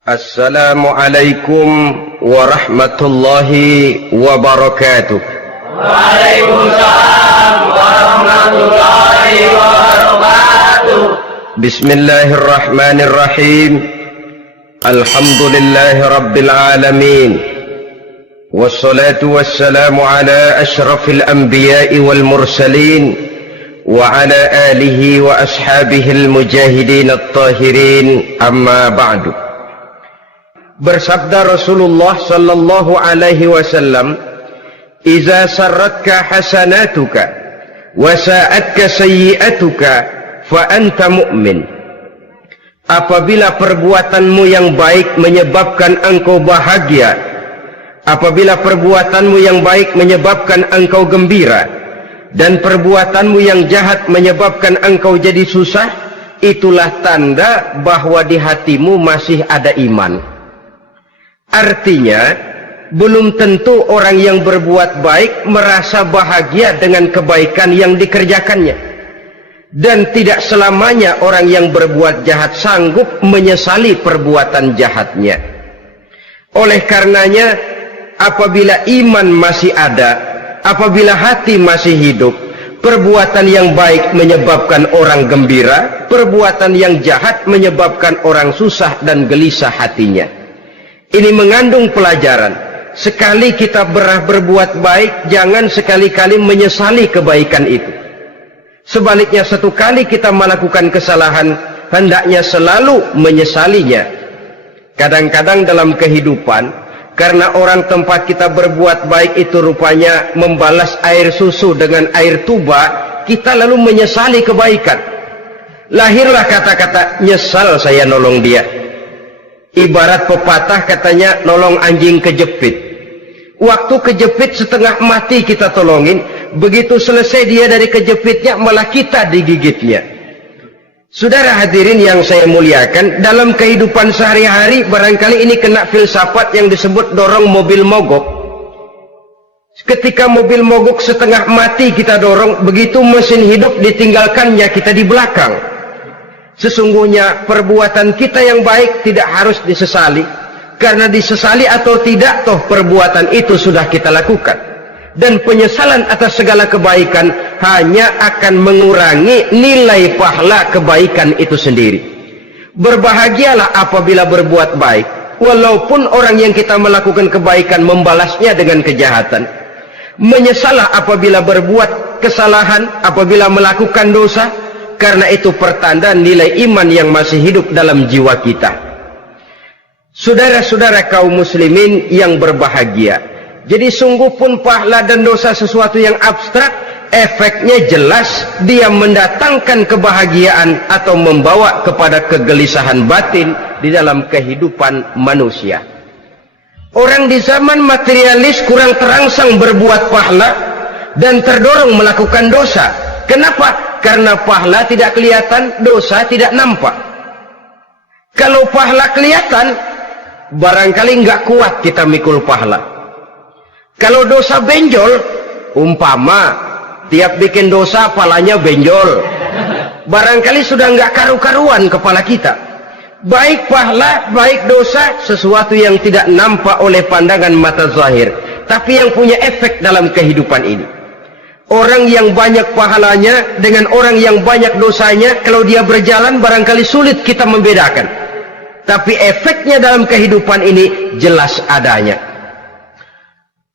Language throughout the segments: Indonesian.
Assalamualaikum warahmatullahi wabarakatuh. Waalaikumsalam warahmatullahi wabarakatuh. Bismillahirrahmanirrahim. Alhamdulillahi rabbil alamin. Wassalatu wassalamu ala ashrafil anbiya'i wal mursalin wa ala alihi wa ashabihi al-mujahidin at-tahirin, amma ba'du. Bersabda Rasulullah sallallahu alaihi wasallam, "Iza sarratka hasanatuka wa sa'atka sayyi'atuka fa anta mu'min." Apabila perbuatanmu yang baik menyebabkan engkau bahagia, apabila perbuatanmu yang baik menyebabkan engkau gembira, dan perbuatanmu yang jahat menyebabkan engkau jadi susah, itulah tanda bahwa di hatimu masih ada iman. Artinya, belum tentu orang yang berbuat baik merasa bahagia dengan kebaikan yang dikerjakannya. Dan tidak selamanya orang yang berbuat jahat sanggup menyesali perbuatan jahatnya. Oleh karenanya, apabila iman masih ada, apabila hati masih hidup, perbuatan yang baik menyebabkan orang gembira, perbuatan yang jahat menyebabkan orang susah dan gelisah hatinya. Ini mengandung pelajaran. Sekali kita berbuat baik, jangan sekali-kali menyesali kebaikan itu. Sebaliknya, satu kali kita melakukan kesalahan, hendaknya selalu menyesalinya. Kadang-kadang dalam kehidupan, karena orang tempat kita berbuat baik itu rupanya membalas air susu dengan air tuba, kita lalu menyesali kebaikan. Lahirlah kata-kata, "Nyesal saya nolong dia." Ibarat pepatah katanya, nolong anjing kejepit. Waktu kejepit setengah mati kita tolongin, begitu selesai dia dari kejepitnya malah kita digigitnya. Saudara hadirin yang saya muliakan, dalam kehidupan sehari-hari barangkali ini kena filsafat yang disebut dorong mobil mogok. Ketika mobil mogok setengah mati kita dorong, begitu mesin hidup ditinggalkannya kita di belakang. Sesungguhnya perbuatan kita yang baik tidak harus disesali, karena disesali atau tidak, toh perbuatan itu sudah kita lakukan. Dan penyesalan atas segala kebaikan hanya akan mengurangi nilai pahala kebaikan itu sendiri. Berbahagialah apabila berbuat baik, walaupun orang yang kita melakukan kebaikan membalasnya dengan kejahatan. Menyesalah apabila berbuat kesalahan, apabila melakukan dosa, karena itu pertanda nilai iman yang masih hidup dalam jiwa kita. Saudara-saudara kaum muslimin yang berbahagia, jadi sungguh pun pahala dan dosa sesuatu yang abstrak, efeknya jelas dia mendatangkan kebahagiaan atau membawa kepada kegelisahan batin di dalam kehidupan manusia. Orang di zaman materialis kurang terangsang berbuat pahala dan terdorong melakukan dosa. Kenapa? Karena pahala tidak kelihatan, dosa tidak nampak. Kalau pahala kelihatan, barangkali nggak kuat kita mikul pahala. Kalau dosa benjol, umpama tiap bikin dosa palanya benjol, barangkali sudah nggak karu-karuan kepala kita. Baik pahala, baik dosa, sesuatu yang tidak nampak oleh pandangan mata zahir, tapi yang punya efek dalam kehidupan ini. Orang yang banyak pahalanya dengan orang yang banyak dosanya, kalau dia berjalan barangkali sulit kita membedakan. Tapi efeknya dalam kehidupan ini jelas adanya.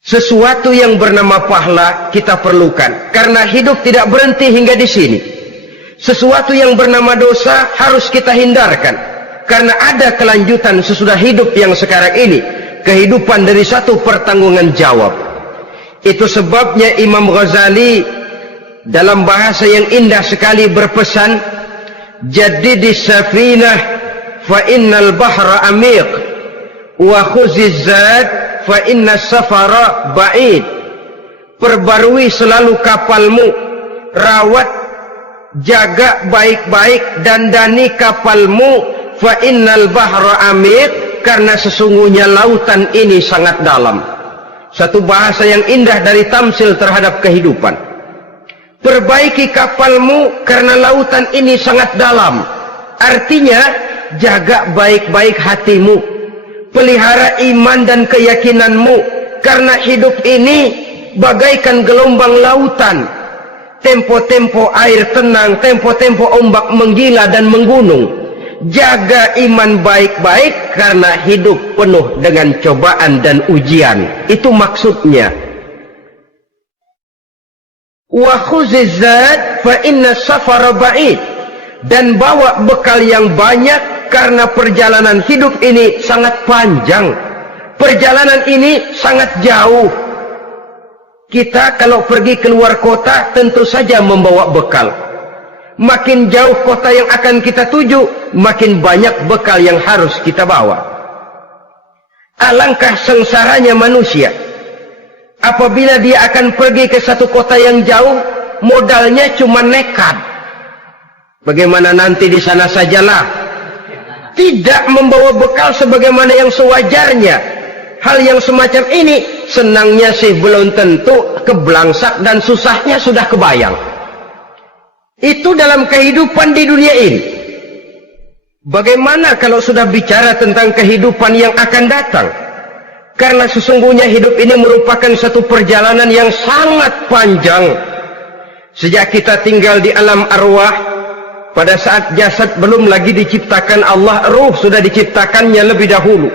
Sesuatu yang bernama pahala kita perlukan, karena hidup tidak berhenti hingga di sini. Sesuatu yang bernama dosa harus kita hindarkan, karena ada kelanjutan sesudah hidup yang sekarang ini. Kehidupan dari satu pertanggungan jawab. Itu sebabnya Imam Ghazali dalam bahasa yang indah sekali berpesan, "Jaddidis safinah fa innal bahra amiq wa khuziz zad fa innas safara ba'id." Perbarui selalu kapalmu, rawat, jaga baik-baik, dandani kapalmu, fa innal bahra amiq, karena sesungguhnya lautan ini sangat dalam. Satu bahasa yang indah dari tamsil terhadap kehidupan. Perbaiki kapalmu karena lautan ini sangat dalam. Artinya, jaga baik-baik hatimu. pelihara iman dan keyakinanmu, karena hidup ini bagaikan gelombang lautan, tempo-tempo air tenang, tempo-tempo ombak menggila dan menggunung. Jaga iman baik-baik karena hidup penuh dengan cobaan dan ujian. Itu maksudnya. Wa khuziz zad fa inna safara ba'id. Dan bawa bekal yang banyak karena perjalanan hidup ini sangat panjang. Perjalanan ini sangat jauh. Kita kalau pergi keluar kota tentu saja membawa bekal. Makin jauh kota yang akan kita tuju, makin banyak bekal yang harus kita bawa. Alangkah sengsaranya manusia apabila dia akan pergi ke satu kota yang jauh, modalnya cuma nekat. Bagaimana nanti di sana sajalah. Tidak membawa bekal sebagaimana yang sewajarnya. Hal yang semacam ini senangnya sih belum tentu, keblangsak dan susahnya sudah kebayang. Itu dalam kehidupan di dunia ini. Bagaimana kalau sudah bicara tentang kehidupan yang akan datang? Karena sesungguhnya hidup ini merupakan satu perjalanan yang sangat panjang. Sejak kita tinggal di alam arwah, pada saat jasad belum lagi diciptakan Allah, ruh sudah diciptakannya lebih dahulu.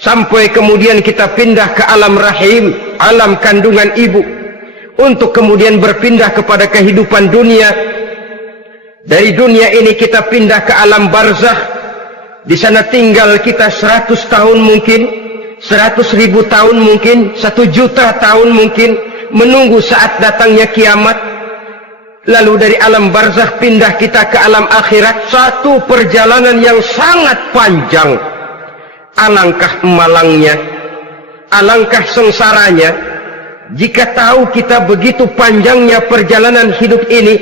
Sampai kemudian kita pindah ke alam rahim, alam kandungan ibu, untuk kemudian berpindah kepada kehidupan dunia. Dari dunia ini kita pindah ke alam barzakh. Di sana tinggal kita 100 tahun mungkin, 100.000 tahun mungkin, 1 juta tahun mungkin, menunggu saat datangnya kiamat. Lalu dari alam barzakh pindah kita ke alam akhirat, satu perjalanan yang sangat panjang. Alangkah malangnya, alangkah sengsaranya jika tahu kita begitu panjangnya perjalanan hidup ini,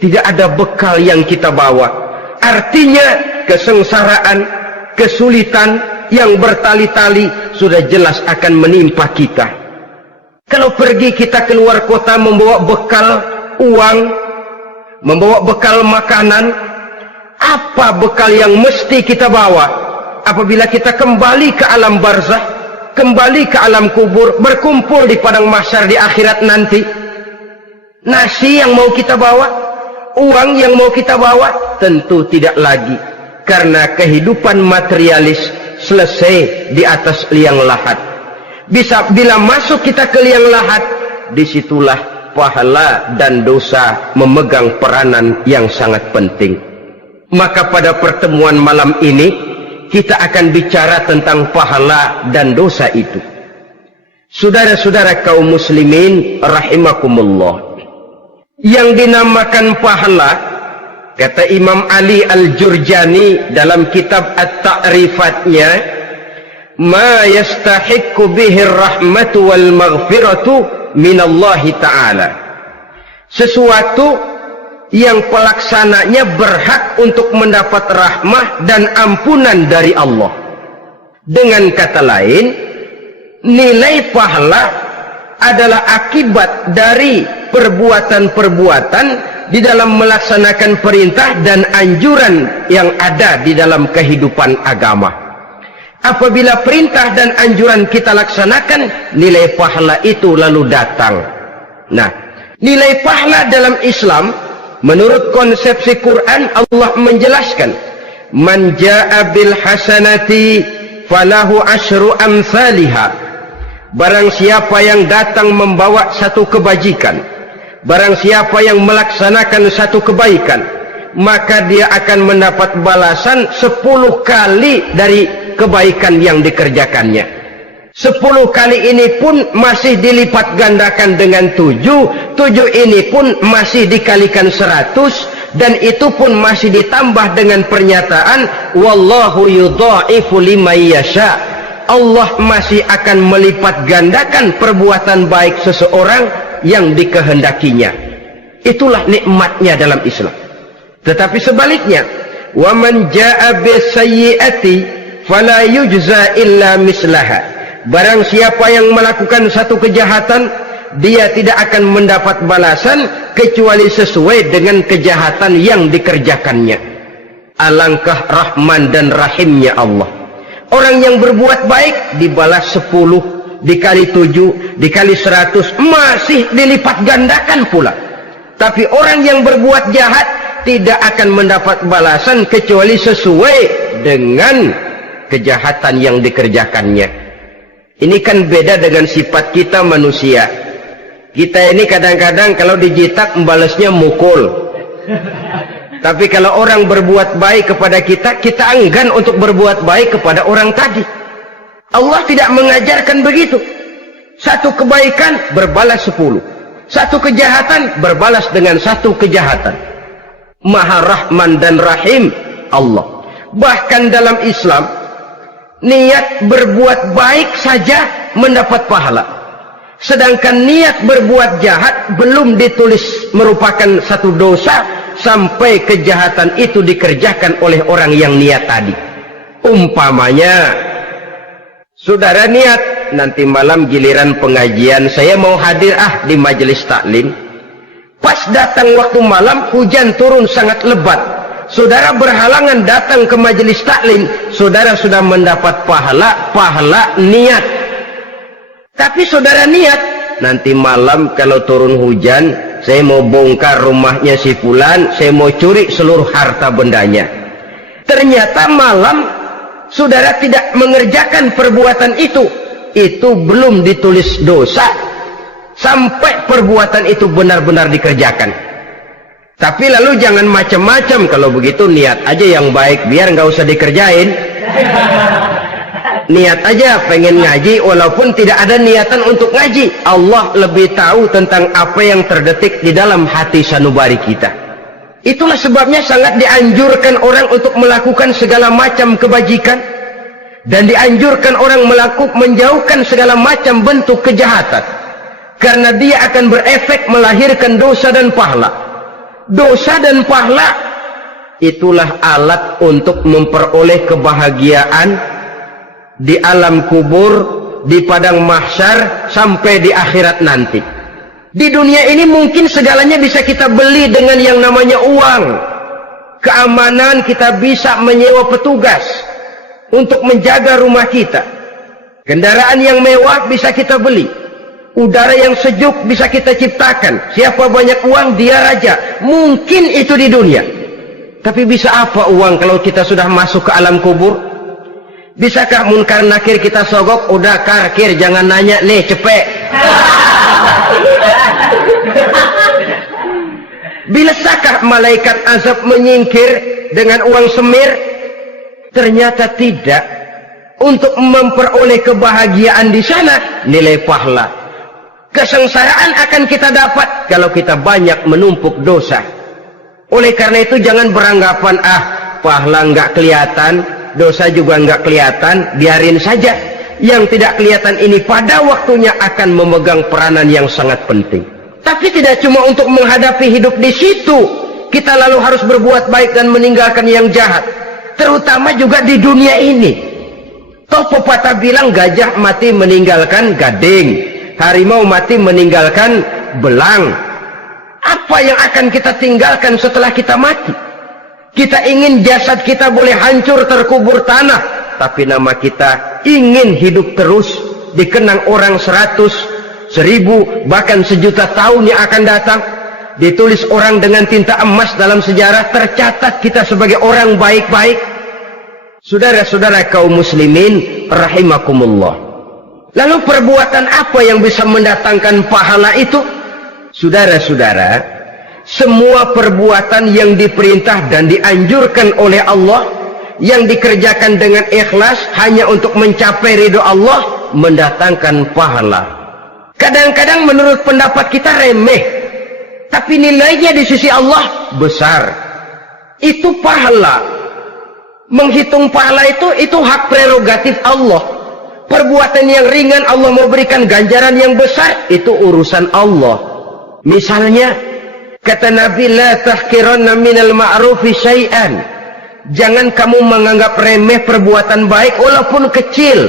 tidak ada bekal yang kita bawa. Artinya kesengsaraan, kesulitan yang bertali-tali sudah jelas akan menimpa kita. Kalau pergi kita keluar kota membawa bekal uang, membawa bekal makanan, apa bekal yang mesti kita bawa? Apabila kita kembali ke alam barzakh, kembali ke alam kubur, berkumpul di padang mahsyar di akhirat nanti, nasi yang mau kita bawa, uang yang mau kita bawa? Tentu tidak lagi, karena kehidupan materialis selesai di atas liang lahat. Bila masuk kita ke liang lahat, disitulah pahala dan dosa memegang peranan yang sangat penting. Maka pada pertemuan malam ini kita akan bicara tentang pahala dan dosa itu. Saudara-saudara kaum muslimin rahimakumullah, yang dinamakan pahala, kata Imam Ali Al-Jurjani dalam kitab At-Ta'rifatnya, ma yastahiqqu bihi ar-rahmatu wal maghfiratu minallahi ta'ala, sesuatu yang pelaksananya berhak untuk mendapat rahmah dan ampunan dari Allah. Dengan kata lain, nilai pahala adalah akibat dari perbuatan-perbuatan di dalam melaksanakan perintah dan anjuran yang ada di dalam kehidupan agama. Apabila perintah dan anjuran kita laksanakan, nilai pahala itu lalu datang. Nah, nilai pahala dalam Islam menurut konsepsi Quran, Allah menjelaskan, man jaa bil hasanati falahu asyru amsalihha. Barang siapa yang datang membawa satu kebajikan, barang siapa yang melaksanakan satu kebaikan, maka dia akan mendapat balasan 10 kali dari kebaikan yang dikerjakannya. 10 kali ini pun masih dilipat gandakan dengan 7 ini pun masih dikalikan 100, dan itu pun masih ditambah dengan pernyataan wallahu yudha'ifu liman yasha. Allah masih akan melipat gandakan perbuatan baik seseorang yang dikehendakinya. Itulah nikmatnya dalam Islam. Tetapi sebaliknya, wa man jaa'a bisayyi'ati fala yujza illa mislaha. Barang siapa yang melakukan satu kejahatan, dia tidak akan mendapat balasan kecuali sesuai dengan kejahatan yang dikerjakannya. Alangkah rahman dan rahimnya Allah. Orang yang berbuat baik dibalas 10, dikali 7, dikali 100, masih dilipat gandakan pula. Tapi orang yang berbuat jahat tidak akan mendapat balasan kecuali sesuai dengan kejahatan yang dikerjakannya. Ini kan beda dengan sifat kita manusia. Kita ini kadang-kadang kalau dijitak membalasnya mukul. Tapi kalau orang berbuat baik kepada kita, kita enggan untuk berbuat baik kepada orang tadi. Allah tidak mengajarkan begitu. Satu kebaikan berbalas 10. Satu kejahatan berbalas dengan satu kejahatan. Maha Rahman dan Rahim Allah. Bahkan dalam Islam, niat berbuat baik saja mendapat pahala. Sedangkan niat berbuat jahat belum ditulis merupakan satu dosa sampai kejahatan itu dikerjakan oleh orang yang niat tadi. Umpamanya, saudara niat nanti malam giliran pengajian saya mau hadir di majelis taklim. Pas datang waktu malam hujan turun sangat lebat. Saudara berhalangan datang ke majelis taklim, saudara sudah mendapat pahala niat. Tapi saudara niat nanti malam kalau turun hujan, saya mau bongkar rumahnya si fulan, saya mau curi seluruh harta bendanya. Ternyata malam saudara tidak mengerjakan perbuatan itu belum ditulis dosa sampai perbuatan itu benar-benar dikerjakan. Tapi lalu jangan macam-macam. Kalau begitu niat aja yang baik, biar nggak usah dikerjain. Niat aja pengen ngaji walaupun tidak ada niatan untuk ngaji. Allah lebih tahu tentang apa yang terdetik di dalam hati sanubari kita. Itulah sebabnya sangat dianjurkan orang untuk melakukan segala macam kebajikan, dan dianjurkan orang menjauhkan segala macam bentuk kejahatan, karena dia akan berefek melahirkan dosa dan pahala. Dosa dan pahala itulah alat untuk memperoleh kebahagiaan di alam kubur, di padang mahsyar, sampai di akhirat nanti. Di dunia ini mungkin segalanya bisa kita beli dengan yang namanya uang. Keamanan kita bisa menyewa petugas untuk menjaga rumah kita. Kendaraan yang mewah bisa kita beli. Udara yang sejuk bisa kita ciptakan. Siapa banyak uang, dia raja. Mungkin itu di dunia. Tapi bisa apa uang kalau kita sudah masuk ke alam kubur? Bisakah munkar nakir kita sogok? Udah karkir, jangan nanya nih, cepet. Bisakah malaikat azab menyingkir dengan uang semir? Ternyata tidak. Untuk memperoleh kebahagiaan di sana, nilai pahala. Kesengsaraan akan kita dapat kalau kita banyak menumpuk dosa. Oleh karena itu jangan beranggapan pahala nggak kelihatan, dosa juga nggak kelihatan, biarin saja. Yang tidak kelihatan ini pada waktunya akan memegang peranan yang sangat penting. Tapi tidak cuma untuk menghadapi hidup di situ kita lalu harus berbuat baik dan meninggalkan yang jahat, terutama juga di dunia ini. Toh pepatah bilang gajah mati meninggalkan gading, harimau mati meninggalkan belang. Apa yang akan kita tinggalkan setelah kita mati? Kita ingin jasad kita boleh hancur terkubur tanah, tapi nama kita ingin hidup terus, dikenang orang 100, 1000, bahkan 1.000.000 tahun yang akan datang. Ditulis orang dengan tinta emas dalam sejarah, tercatat kita sebagai orang baik-baik. Saudara-saudara kaum muslimin rahimakumullah. Lalu perbuatan apa yang bisa mendatangkan pahala itu? Saudara-saudara, semua perbuatan yang diperintah dan dianjurkan oleh Allah, yang dikerjakan dengan ikhlas hanya untuk mencapai ridho Allah, mendatangkan pahala. Kadang-kadang menurut pendapat kita remeh, tapi nilainya di sisi Allah besar. Itu pahala. Menghitung pahala itu hak prerogatif Allah. Perbuatan yang ringan Allah mau berikan ganjaran yang besar, itu urusan Allah. Misalnya kata Nabi, la tahqiranna minal ma'rufi syai'an. Jangan kamu menganggap remeh perbuatan baik walaupun kecil.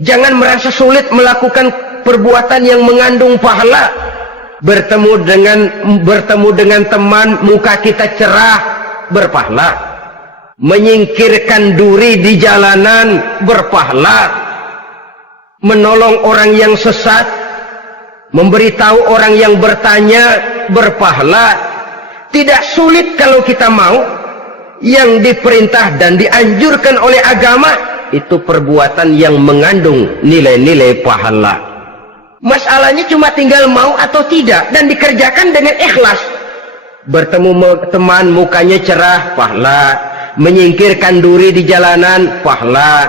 Jangan merasa sulit melakukan perbuatan yang mengandung pahala. Bertemu dengan teman, muka kita cerah, berpahala. menyingkirkan duri di jalanan berpahala, menolong orang yang sesat, memberitahu orang yang bertanya berpahala. Tidak sulit kalau kita mau. Yang diperintah dan dianjurkan oleh agama itu perbuatan yang mengandung nilai-nilai pahala. Masalahnya cuma tinggal mau atau tidak dan dikerjakan dengan ikhlas. Bertemu teman mukanya cerah, pahala. Menyingkirkan duri di jalanan, pahala.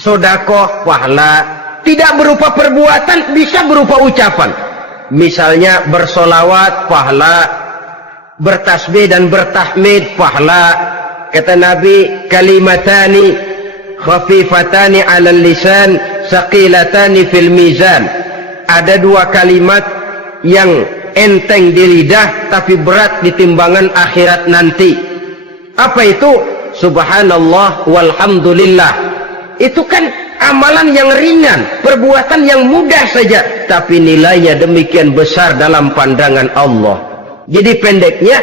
Sedekah, pahala. Tidak berupa perbuatan, bisa berupa ucapan. Misalnya bersolawat, pahala. Bertasbih dan bertahmid, pahala. Kata Nabi, kalimatani khafifatani 'alal lisan saqilatani fil mizan. Ada dua kalimat yang enteng di lidah tapi berat di timbangan akhirat nanti. Apa itu? Subhanallah walhamdulillah. Itu kan amalan yang ringan, perbuatan yang mudah saja, tapi nilainya demikian besar dalam pandangan Allah. Jadi pendeknya,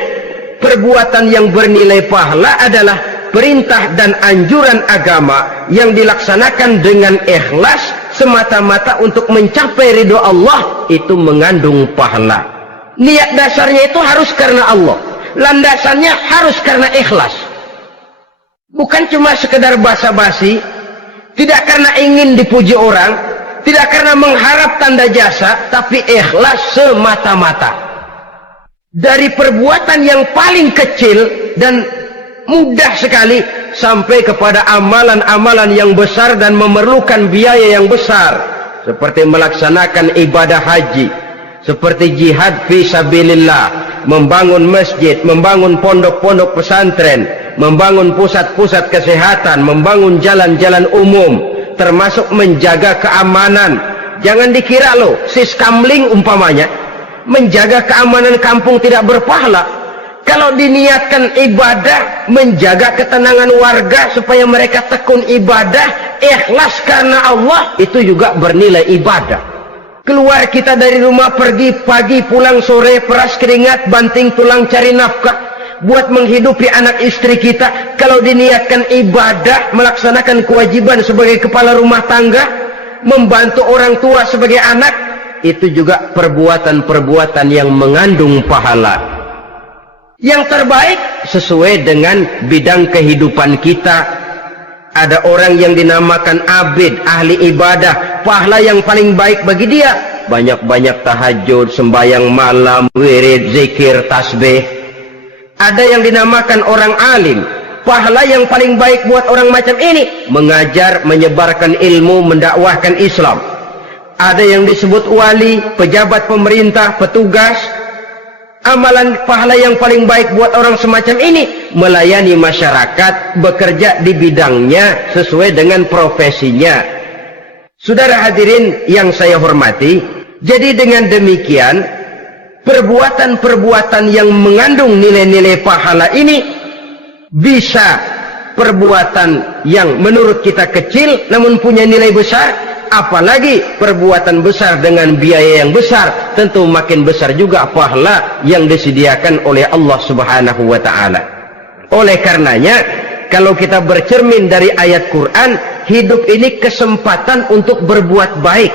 perbuatan yang bernilai pahala adalah perintah dan anjuran agama yang dilaksanakan dengan ikhlas semata-mata untuk mencapai ridho Allah, itu mengandung pahala. Niat dasarnya itu harus karena Allah, landasannya harus karena ikhlas. Bukan cuma sekedar basa-basi, tidak karena ingin dipuji orang, tidak karena mengharap tanda jasa, tapi ikhlas semata-mata. Dari perbuatan yang paling kecil dan mudah sekali sampai kepada amalan-amalan yang besar dan memerlukan biaya yang besar, seperti melaksanakan ibadah haji, seperti jihad fi sabilillah, membangun masjid, membangun pondok-pondok pesantren, membangun pusat-pusat kesehatan, membangun jalan-jalan umum, termasuk menjaga keamanan. Jangan dikira loh, siskamling umpamanya, menjaga keamanan kampung tidak berpahala. Kalau diniatkan ibadah, menjaga ketenangan warga supaya mereka tekun ibadah, ikhlas karena Allah, itu juga bernilai ibadah. Keluar kita dari rumah, pergi pagi, pulang sore, peras keringat, banting tulang cari nafkah buat menghidupi anak istri kita. Kalau diniatkan ibadah, melaksanakan kewajiban sebagai kepala rumah tangga, membantu orang tua sebagai anak, itu juga perbuatan-perbuatan yang mengandung pahala. Yang terbaik sesuai dengan bidang kehidupan kita. Ada orang yang dinamakan abid, ahli ibadah, pahala yang paling baik bagi dia banyak-banyak tahajud, sembahyang malam, wirid, zikir, tasbih. Ada yang dinamakan orang alim, pahala yang paling baik buat orang macam ini mengajar, menyebarkan ilmu, mendakwahkan Islam. Ada yang disebut wali, pejabat pemerintah, petugas. Amalan pahala yang paling baik buat orang semacam ini melayani masyarakat, bekerja di bidangnya sesuai dengan profesinya. Saudara hadirin yang saya hormati, jadi dengan demikian perbuatan-perbuatan yang mengandung nilai-nilai pahala ini bisa perbuatan yang menurut kita kecil namun punya nilai besar. Apalagi perbuatan besar dengan biaya yang besar, tentu makin besar juga pahala yang disediakan oleh Allah Subhanahu wa ta'ala. Oleh karenanya, kalau kita bercermin dari ayat Quran, hidup ini kesempatan untuk berbuat baik.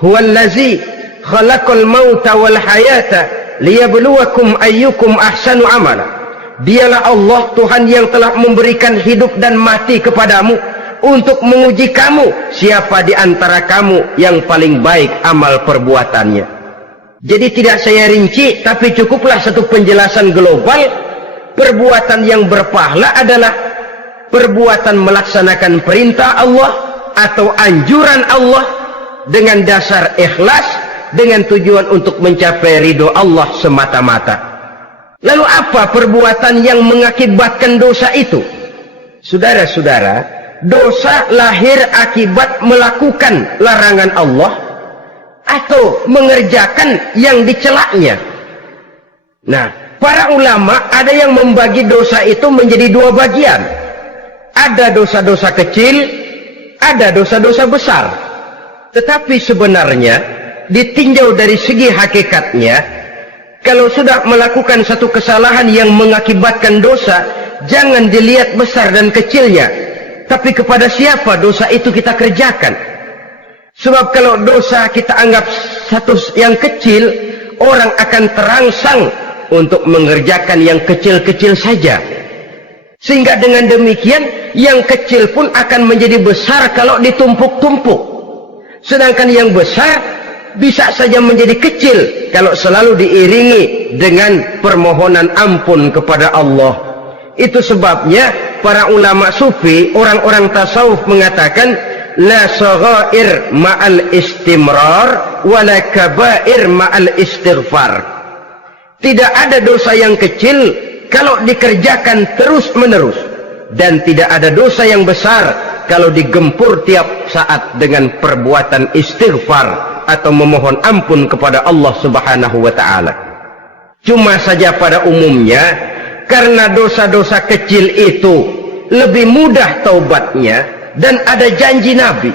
Huwallazi khalaqal mauta wal hayata liyabluwakum ayyukum ahsanu amala. Dialah Allah, Tuhan yang telah memberikan hidup dan mati kepadamu untuk menguji kamu, siapa di antara kamu yang paling baik amal perbuatannya. Jadi tidak saya rinci, tapi cukuplah satu penjelasan global. Perbuatan yang berpahala adalah perbuatan melaksanakan perintah Allah atau anjuran Allah dengan dasar ikhlas, dengan tujuan untuk mencapai ridho Allah semata-mata. Lalu apa perbuatan yang mengakibatkan dosa itu? Saudara-saudara, dosa lahir akibat melakukan larangan Allah atau mengerjakan yang dicelaknya. Nah, para ulama ada yang membagi dosa itu menjadi dua bagian. Ada dosa-dosa kecil, ada dosa-dosa besar. Tetapi sebenarnya ditinjau dari segi hakikatnya, kalau sudah melakukan satu kesalahan yang mengakibatkan dosa, jangan dilihat besar dan kecilnya, tapi kepada siapa dosa itu kita kerjakan. Sebab kalau dosa kita anggap satu yang kecil, orang akan terangsang untuk mengerjakan yang kecil-kecil saja. Sehingga dengan demikian yang kecil pun akan menjadi besar kalau ditumpuk-tumpuk. Sedangkan yang besar bisa saja menjadi kecil kalau selalu diiringi dengan permohonan ampun kepada Allah. Itu sebabnya para ulama sufi, orang-orang tasawuf mengatakan la saghair ma'al istimrar wa la kabair ma'al istighfar. Tidak ada dosa yang kecil kalau dikerjakan terus-menerus, dan tidak ada dosa yang besar kalau digempur tiap saat dengan perbuatan istighfar atau memohon ampun kepada Allah Subhanahu wa taala. Cuma saja pada umumnya karena dosa-dosa kecil itu lebih mudah taubatnya, dan ada janji Nabi,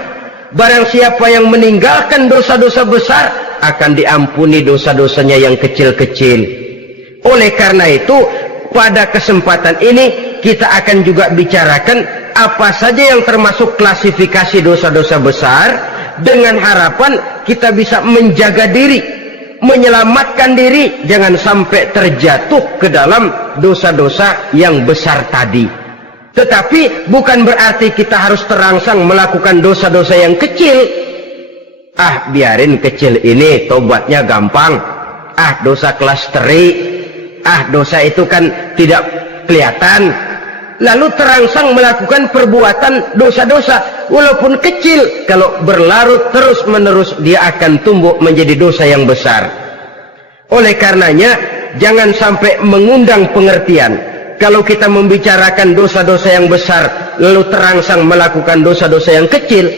barang siapa yang meninggalkan dosa-dosa besar akan diampuni dosa-dosanya yang kecil-kecil. Oleh karena itu, pada kesempatan ini kita akan juga bicarakan apa saja yang termasuk klasifikasi dosa-dosa besar, dengan harapan kita bisa menjaga diri, menyelamatkan diri, jangan sampai terjatuh ke dalam dosa-dosa yang besar tadi. Tetapi bukan berarti kita harus terangsang melakukan dosa-dosa yang kecil. Biarin kecil ini, tobatnya gampang. Dosa kelas teri. Dosa itu kan tidak kelihatan. Lalu terangsang melakukan perbuatan dosa-dosa walaupun kecil, kalau berlarut terus-menerus dia akan tumbuh menjadi dosa yang besar. Oleh karenanya jangan sampai mengundang pengertian kalau kita membicarakan dosa-dosa yang besar lalu terangsang melakukan dosa-dosa yang kecil,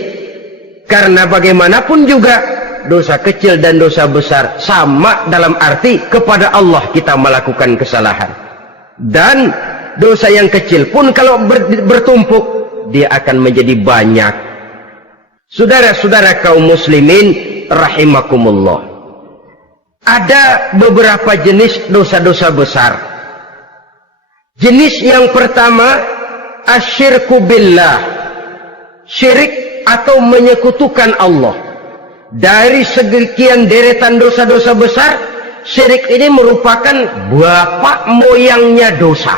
karena bagaimanapun juga dosa kecil dan dosa besar sama dalam arti kepada Allah kita melakukan kesalahan. Dan dosa yang kecil pun kalau bertumpuk dia akan menjadi banyak. Saudara-saudara kaum muslimin rahimakumullah, ada beberapa jenis dosa-dosa besar. Jenis yang pertama asyirku billah, syirik atau menyekutukan Allah. Dari sekian deretan dosa-dosa besar, syirik ini merupakan bapak moyangnya dosa.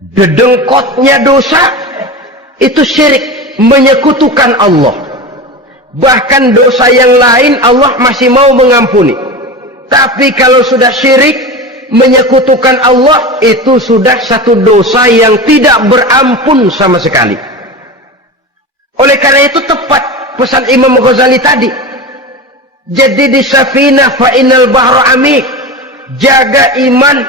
Dedengkotnya dosa itu syirik, menyekutukan Allah. Bahkan dosa yang lain Allah masih mau mengampuni, tapi kalau sudah syirik, menyekutukan Allah, itu sudah satu dosa yang tidak berampun sama sekali. Oleh karena itu tepat pesan Imam Ghazali tadi, jadi di safinah fa innal bahra amik, jaga iman,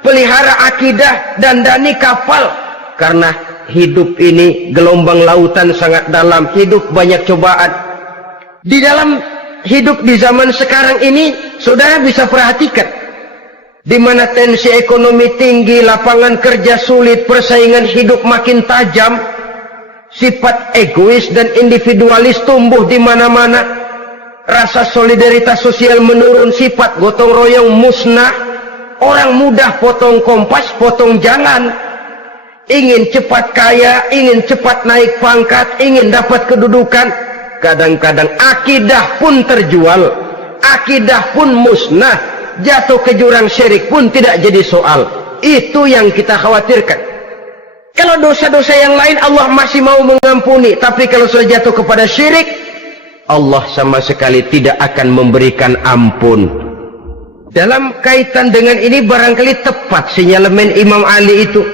pelihara akidah, dandani kapal, karena hidup ini gelombang lautan sangat dalam, hidup banyak cobaan. Di dalam hidup di zaman sekarang ini, saudara bisa perhatikan, di mana tensi ekonomi tinggi, lapangan kerja sulit, persaingan hidup makin tajam, sifat egois dan individualis tumbuh di mana-mana, rasa solidaritas sosial menurun, sifat gotong royong musnah, orang mudah potong kompas, potong jalan, ingin cepat kaya, ingin cepat naik pangkat, ingin dapat kedudukan. Kadang-kadang akidah pun terjual, akidah pun musnah, jatuh ke jurang syirik pun tidak jadi soal. Itu yang kita khawatirkan. Kalau dosa-dosa yang lain Allah masih mau mengampuni, tapi kalau sudah jatuh kepada syirik, Allah sama sekali tidak akan memberikan ampun. Dalam kaitan dengan ini barangkali tepat sinyalemen Imam Ali itu.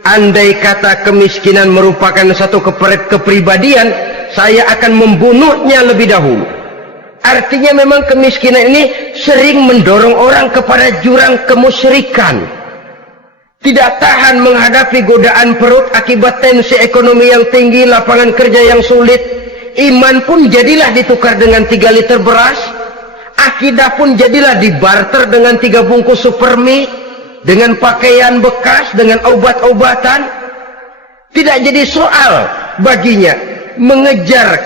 Andai kata kemiskinan merupakan satu kepribadian, saya akan membunuhnya lebih dahulu. Artinya memang kemiskinan ini sering mendorong orang kepada jurang kemusyrikan. Tidak tahan menghadapi godaan perut akibat tensi ekonomi yang tinggi, lapangan kerja yang sulit. Iman pun jadilah ditukar dengan 3 liter beras. Akidah pun jadilah dibarter dengan 3 bungkus supermi, dengan pakaian bekas, dengan obat-obatan. Tidak jadi soal baginya mengejar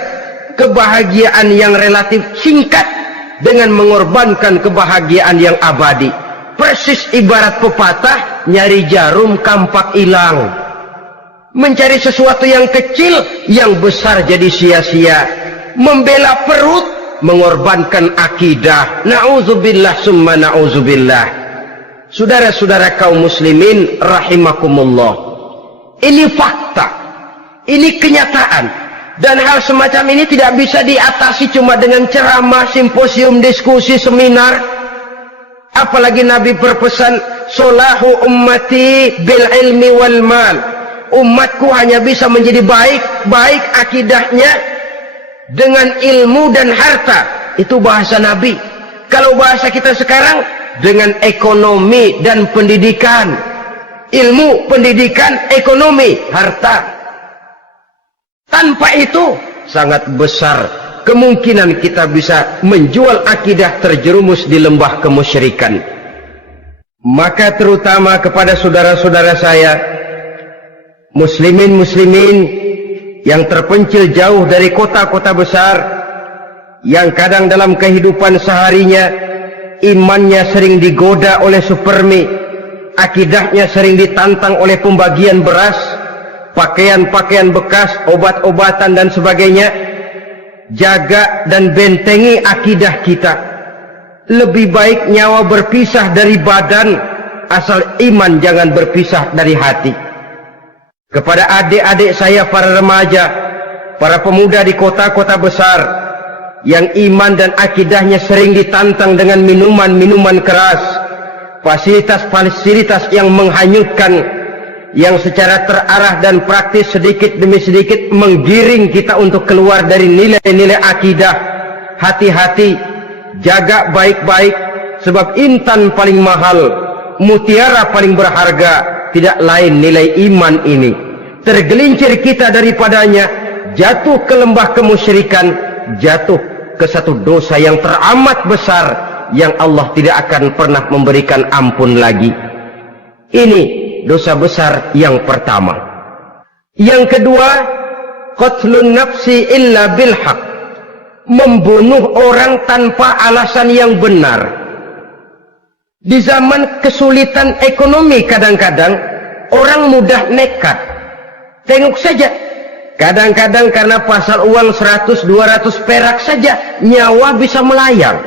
kebahagiaan yang relatif singkat dengan mengorbankan kebahagiaan yang abadi. Persis ibarat pepatah, nyari jarum kampak hilang. Mencari sesuatu yang kecil, yang besar jadi sia-sia. Membela perut, mengorbankan akidah. Na'udzubillah summa na'udzubillah. Saudara-saudara kaum muslimin rahimakumullah. Ini fakta. Ini kenyataan. Dan hal semacam ini tidak bisa diatasi cuma dengan ceramah, simposium, diskusi, seminar. Apalagi Nabi berpesan, solahu ummati bil ilmi wal mal. Umatku hanya bisa menjadi baik akidahnya dengan ilmu dan harta. Itu bahasa Nabi. Kalau bahasa kita sekarang, dengan ekonomi dan pendidikan. Ilmu, pendidikan, ekonomi, harta. Tanpa itu sangat besar kemungkinan kita bisa menjual akidah terjerumus di lembah kemusyrikan. Maka terutama kepada saudara-saudara saya, muslimin yang terpencil jauh dari kota-kota besar, yang kadang dalam kehidupan seharinya imannya sering digoda oleh supermi, akidahnya sering ditantang oleh pembagian beras, pakaian-pakaian bekas, obat-obatan dan sebagainya. Jaga dan bentengi akidah kita. Lebih baik nyawa berpisah dari badan, asal iman jangan berpisah dari hati. Kepada adik-adik saya para remaja, para pemuda di kota-kota besar, yang iman dan akidahnya sering ditantang dengan minuman-minuman keras, fasilitas-fasilitas yang menghanyutkan, yang secara terarah dan praktis sedikit demi sedikit menggiring kita untuk keluar dari nilai-nilai akidah. Hati-hati, jaga baik-baik, sebab intan paling mahal, mutiara paling berharga, tidak lain nilai iman ini. Tergelincir kita daripadanya, jatuh ke lembah kemusyrikan, jatuh ke satu dosa yang teramat besar, yang Allah tidak akan pernah memberikan ampun lagi. Ini dosa besar yang pertama. Yang kedua, qatlun nafsi illa bilhaq, membunuh orang tanpa alasan yang benar. Di zaman kesulitan ekonomi kadang-kadang orang mudah nekat. Tengok saja, kadang-kadang karena pasar uang 100-200 perak saja nyawa bisa melayang.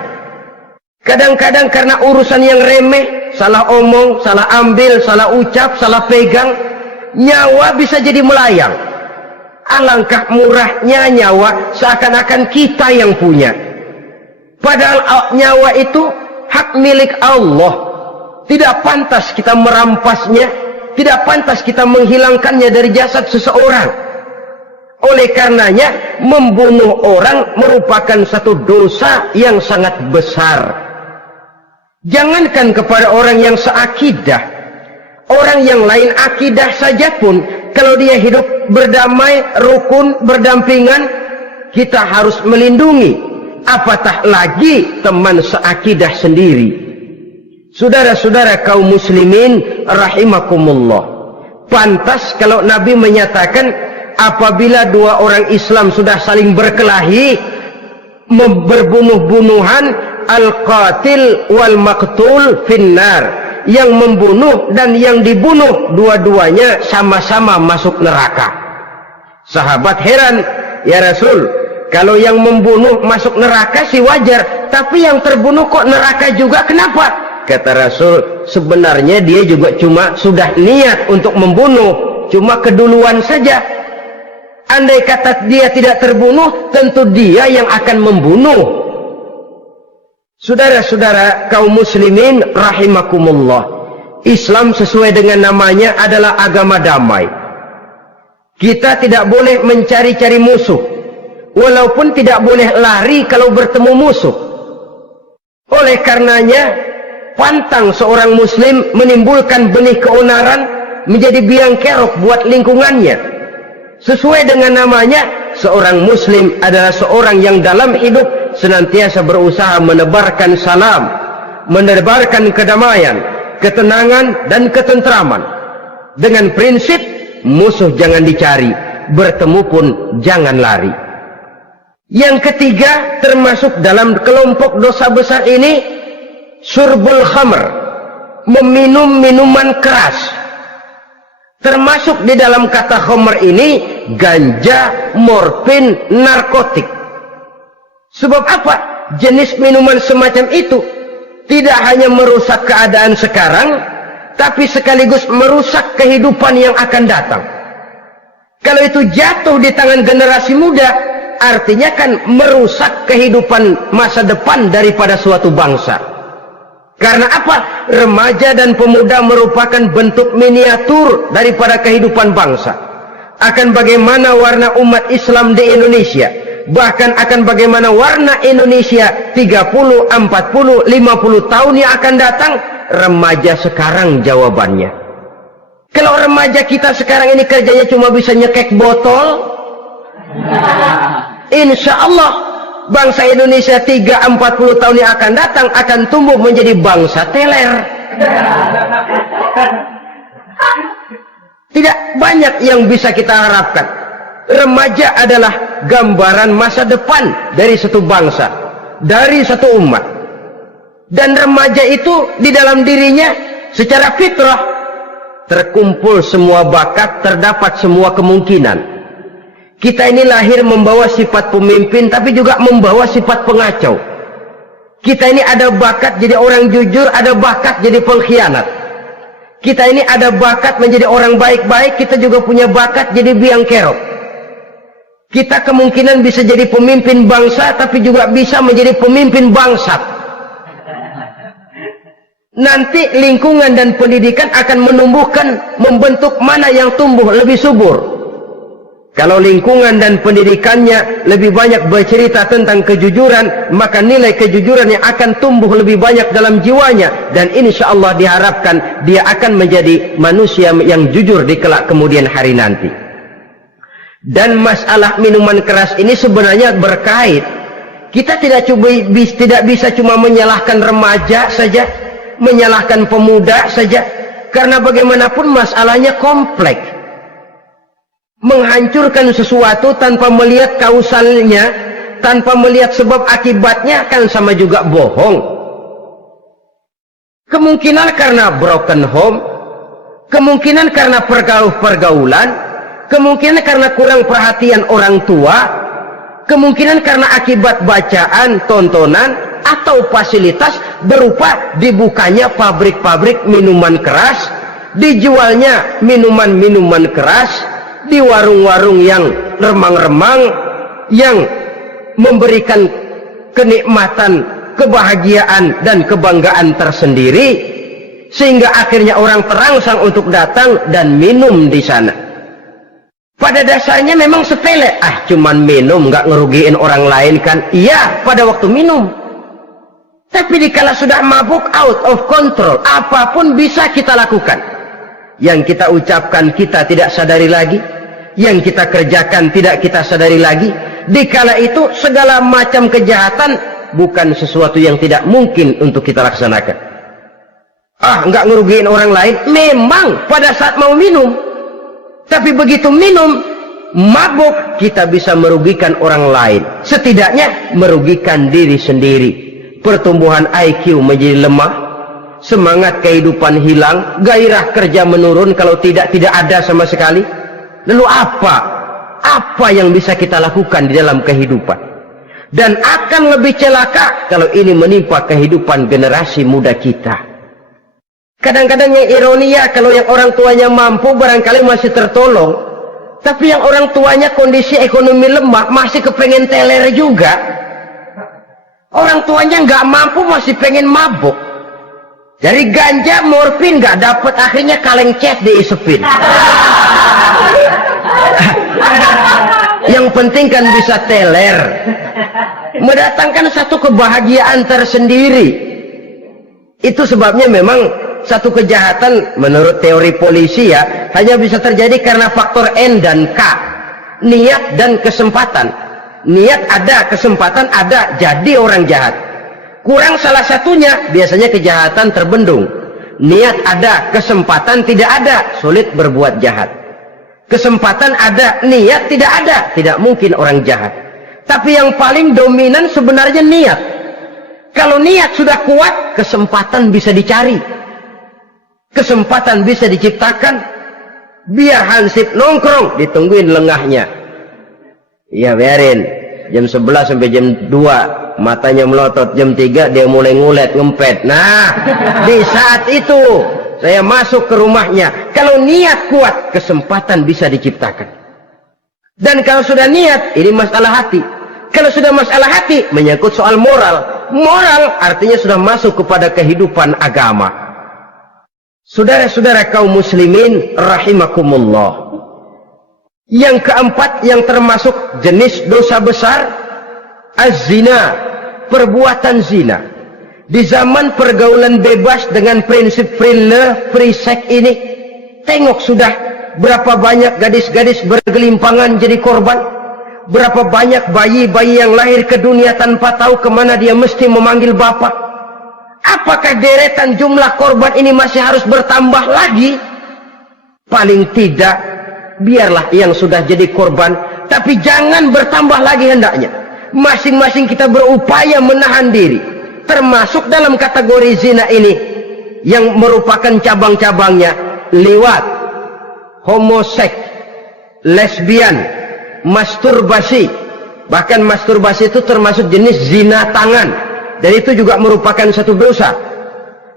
Kadang-kadang karena urusan yang remeh, salah omong, salah ambil, salah ucap, salah pegang, nyawa bisa jadi melayang. Alangkah murahnya nyawa, seakan-akan kita yang punya. Padahal nyawa itu hak milik Allah. Tidak pantas kita merampasnya, tidak pantas kita menghilangkannya dari jasad seseorang. Oleh karenanya, membunuh orang merupakan satu dosa yang sangat besar. Jangankan kepada orang yang seakidah, orang yang lain akidah saja pun, kalau dia hidup berdamai, rukun, berdampingan, kita harus melindungi. Apatah lagi teman seakidah sendiri. Saudara-saudara kaum muslimin rahimakumullah, pantas kalau Nabi menyatakan apabila dua orang Islam sudah saling berkelahi, berbunuh-bunuhan, al-qatil wal maqtul finnar, yang membunuh dan yang dibunuh dua-duanya sama-sama masuk neraka. Sahabat heran, ya Rasul, kalau yang membunuh masuk neraka sih wajar, tapi yang terbunuh kok neraka juga, kenapa? Kata Rasul, sebenarnya dia juga cuma sudah niat untuk membunuh, cuma keduluan saja. Andai kata dia tidak terbunuh, tentu dia yang akan membunuh. Saudara-saudara kaum muslimin rahimakumullah, Islam sesuai dengan namanya adalah agama damai. Kita tidak boleh mencari-cari musuh, walaupun tidak boleh lari kalau bertemu musuh. Oleh karenanya, pantang seorang muslim menimbulkan benih keonaran menjadi biang kerok buat lingkungannya. Sesuai dengan namanya, seorang muslim adalah seorang yang dalam hidup senantiasa berusaha menebarkan salam, menebarkan kedamaian, ketenangan dan ketentraman. Dengan prinsip musuh jangan dicari, bertemu pun jangan lari. Yang ketiga, termasuk dalam kelompok dosa besar ini, syurbul khamr, meminum minuman keras. Termasuk di dalam kata khamr ini ganja, morfin, narkotik. Sebab apa? Jenis minuman semacam itu tidak hanya merusak keadaan sekarang, tapi sekaligus merusak kehidupan yang akan datang. Kalau itu jatuh di tangan generasi muda, artinya kan merusak kehidupan masa depan daripada suatu bangsa. Karena apa? Remaja dan pemuda merupakan bentuk miniatur daripada kehidupan bangsa. Akan bagaimana warna umat Islam di Indonesia, bahkan akan bagaimana warna Indonesia 30, 40, 50 tahun yang akan datang, remaja sekarang jawabannya. Kalau remaja kita sekarang ini kerjanya cuma bisa nyekek botol, insya Allah bangsa Indonesia 30-40 tahun yang akan datang akan tumbuh menjadi bangsa teler. Tidak banyak yang bisa kita harapkan. Remaja adalah gambaran masa depan dari satu bangsa, dari satu umat. Dan remaja itu di dalam dirinya secara fitrah terkumpul semua bakat, terdapat semua kemungkinan. Kita ini lahir membawa sifat pemimpin, tapi juga membawa sifat pengacau. Kita ini ada bakat jadi orang jujur, ada bakat jadi pengkhianat. Kita ini ada bakat menjadi orang baik-baik, kita juga punya bakat jadi biang kerok. Kita kemungkinan bisa jadi pemimpin bangsa, tapi juga bisa menjadi pemimpin bangsat. Nanti lingkungan dan pendidikan akan menumbuhkan, membentuk mana yang tumbuh lebih subur. Kalau lingkungan dan pendidikannya lebih banyak bercerita tentang kejujuran, maka nilai kejujuran yang akan tumbuh lebih banyak dalam jiwanya. Dan insya Allah diharapkan dia akan menjadi manusia yang jujur di kelak kemudian hari nanti. Dan masalah minuman keras ini sebenarnya berkait. Kita tidak bisa cuma menyalahkan remaja saja, menyalahkan pemuda saja. Karena bagaimanapun masalahnya kompleks. Menghancurkan sesuatu tanpa melihat kausalnya, tanpa melihat sebab akibatnya kan sama juga bohong. Kemungkinan karena broken home, kemungkinan karena pergaulan, kemungkinan karena kurang perhatian orang tua, kemungkinan karena akibat bacaan, tontonan, atau fasilitas berupa dibukanya pabrik-pabrik minuman keras, dijualnya minuman-minuman keras, di warung-warung yang remang-remang, yang memberikan kenikmatan, kebahagiaan dan kebanggaan tersendiri, sehingga akhirnya orang terangsang untuk datang dan minum di sana. Pada dasarnya memang sepele, cuman minum, nggak ngerugiin orang lain kan? Iya, pada waktu minum. Tapi dikala sudah mabuk, out of control, apapun bisa kita lakukan. Yang kita ucapkan kita tidak sadari lagi, yang kita kerjakan tidak kita sadari lagi. Dikala itu segala macam kejahatan bukan sesuatu yang tidak mungkin untuk kita laksanakan. Nggak ngerugiin orang lain, memang pada saat mau minum. Tapi begitu minum, mabuk, kita bisa merugikan orang lain. Setidaknya merugikan diri sendiri. Pertumbuhan IQ menjadi lemah, semangat kehidupan hilang, gairah kerja menurun, kalau tidak ada sama sekali. Lalu apa yang bisa kita lakukan di dalam kehidupan? Dan akan lebih celaka kalau ini menimpa kehidupan generasi muda kita. Kadang-kadang yang ironi ya, kalau yang orang tuanya mampu barangkali masih tertolong, tapi yang orang tuanya kondisi ekonomi lemah masih kepengen teler juga. Orang tuanya nggak mampu masih pengen mabuk. Dari ganja, morfin nggak dapet, akhirnya kaleng cet diisepin. Yang penting kan bisa teler, mendatangkan satu kebahagiaan tersendiri. Itu sebabnya memang satu kejahatan menurut teori polisi ya hanya bisa terjadi karena faktor N dan K, niat dan kesempatan. Niat ada, kesempatan ada, jadi orang jahat. Kurang salah satunya, biasanya kejahatan terbendung. Niat ada, kesempatan tidak ada, sulit berbuat jahat. Kesempatan ada, niat tidak ada, tidak mungkin orang jahat. Tapi yang paling dominan sebenarnya niat. Kalau niat sudah kuat, kesempatan bisa dicari. Kesempatan bisa diciptakan, biar hansip nongkrong, ditungguin lengahnya. Iya, biarin. Jam 11 sampai jam 2, matanya melotot. Jam 3 dia mulai ngulet, ngempet. Nah, di saat itu saya masuk ke rumahnya. Kalau niat kuat, kesempatan bisa diciptakan. Dan kalau sudah niat, ini masalah hati. Kalau sudah masalah hati, menyangkut soal moral. Moral artinya sudah masuk kepada kehidupan agama. Saudara-saudara kaum muslimin rahimakumullah. Yang keempat yang termasuk jenis dosa besar, az-zina, perbuatan zina. Di zaman pergaulan bebas dengan prinsip free love, free sex ini, tengok sudah berapa banyak gadis-gadis bergelimpangan jadi korban. Berapa banyak bayi-bayi yang lahir ke dunia tanpa tahu kemana dia mesti memanggil bapak. Apakah deretan jumlah korban ini masih harus bertambah lagi? Paling tidak, biarlah yang sudah jadi korban, tapi jangan bertambah lagi hendaknya. Masing-masing kita berupaya menahan diri. Termasuk dalam kategori zina ini, yang merupakan cabang-cabangnya, liwat, homoseks, lesbian, masturbasi. Bahkan masturbasi itu termasuk jenis zina tangan. Dan itu juga merupakan satu dosa.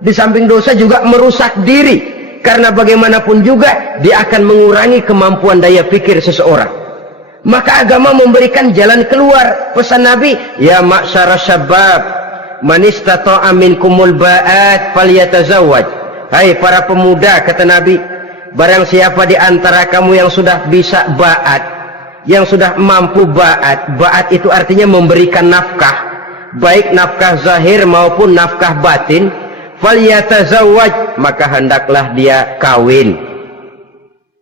Di samping dosa juga merusak diri. Karena bagaimanapun juga dia akan mengurangi kemampuan daya pikir seseorang. Maka agama memberikan jalan keluar. Pesan Nabi, ya ma'syara syabab, man istata'a minkumul ba'at falyatazawwaj. Hai para pemuda, kata Nabi, barang siapa di antara kamu yang sudah bisa ba'at, yang sudah mampu ba'at. Ba'at itu artinya memberikan nafkah, baik nafkah zahir maupun nafkah batin, falyatazawwaj, maka hendaklah dia kawin.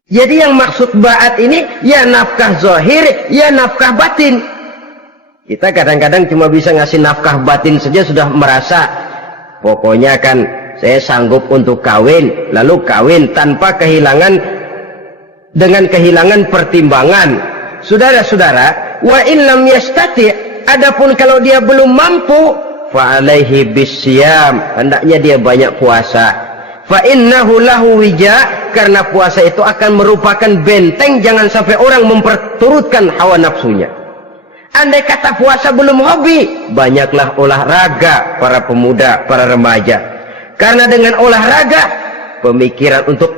Jadi yang maksud ba'at ini ya nafkah zahir, ya nafkah batin. Kita kadang-kadang cuma bisa ngasih nafkah batin saja sudah merasa pokoknya kan saya sanggup untuk kawin, lalu kawin tanpa kehilangan, dengan kehilangan pertimbangan. Saudara-saudara, wa in lam yastati', adapun kalau dia belum mampu, fa alaihi bisyam, hendaknya dia banyak puasa. Fa innahu lahu wija, karena puasa itu akan merupakan benteng jangan sampai orang memperturutkan hawa nafsunya. Andai kata puasa belum hobi, banyaklah olahraga para pemuda, para remaja. Karena dengan olahraga, pemikiran untuk